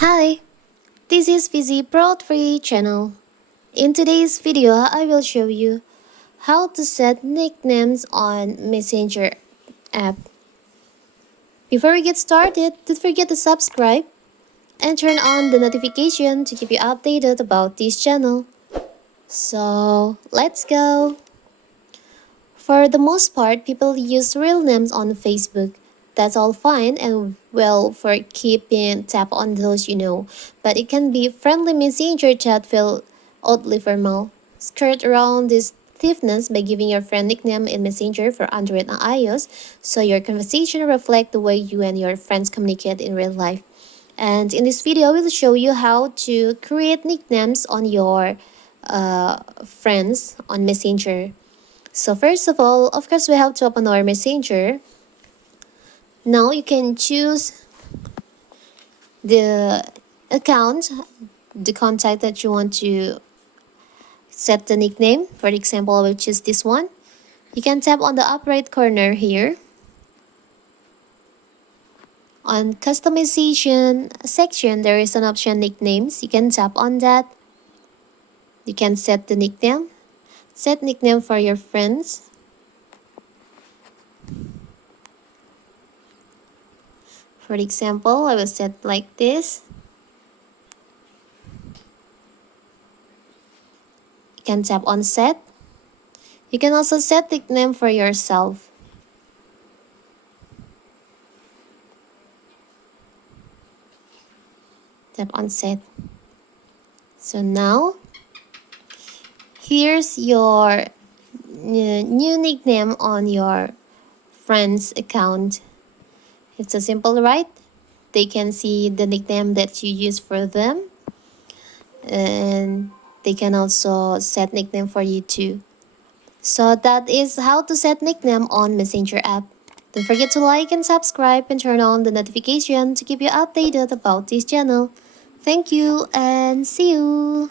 Hi, this is Fizzy Pro 3 channel. In today's video, I will show you how to set nicknames on Messenger app. Before we get started, don't forget to subscribe and turn on the notification to keep you updated about this channel. So, let's go! For the most part, people use real names on Facebook. That's all fine and well for keeping tab on those you know, but it can be friendly messenger chat feel oddly formal. Skirt around this stiffness by giving your friend nickname in Messenger for Android and iOS, so your conversation reflect the way you and your friends communicate in real life. And in this video, we'll show you how to create nicknames on your friends on Messenger. So first of all, of course, we have to open our messenger. Now you can choose the account, the contact that you want to set the nickname. For example, I will choose this one. You can tap on the up right corner here. On customization section, there is an option nicknames. You can tap on that. You can set the nickname. Set nickname for your friends. For example, I will set like this. You can tap on set. You can also set nickname for yourself. Tap on set. So now, here's your new nickname on your friend's account. It's so simple, right? They can see the nickname that you use for them, and they can also set nickname for you too. So that is how to set nickname on Messenger app. Don't forget to like and subscribe and turn on the notification to keep you updated about this channel. Thank you and see you!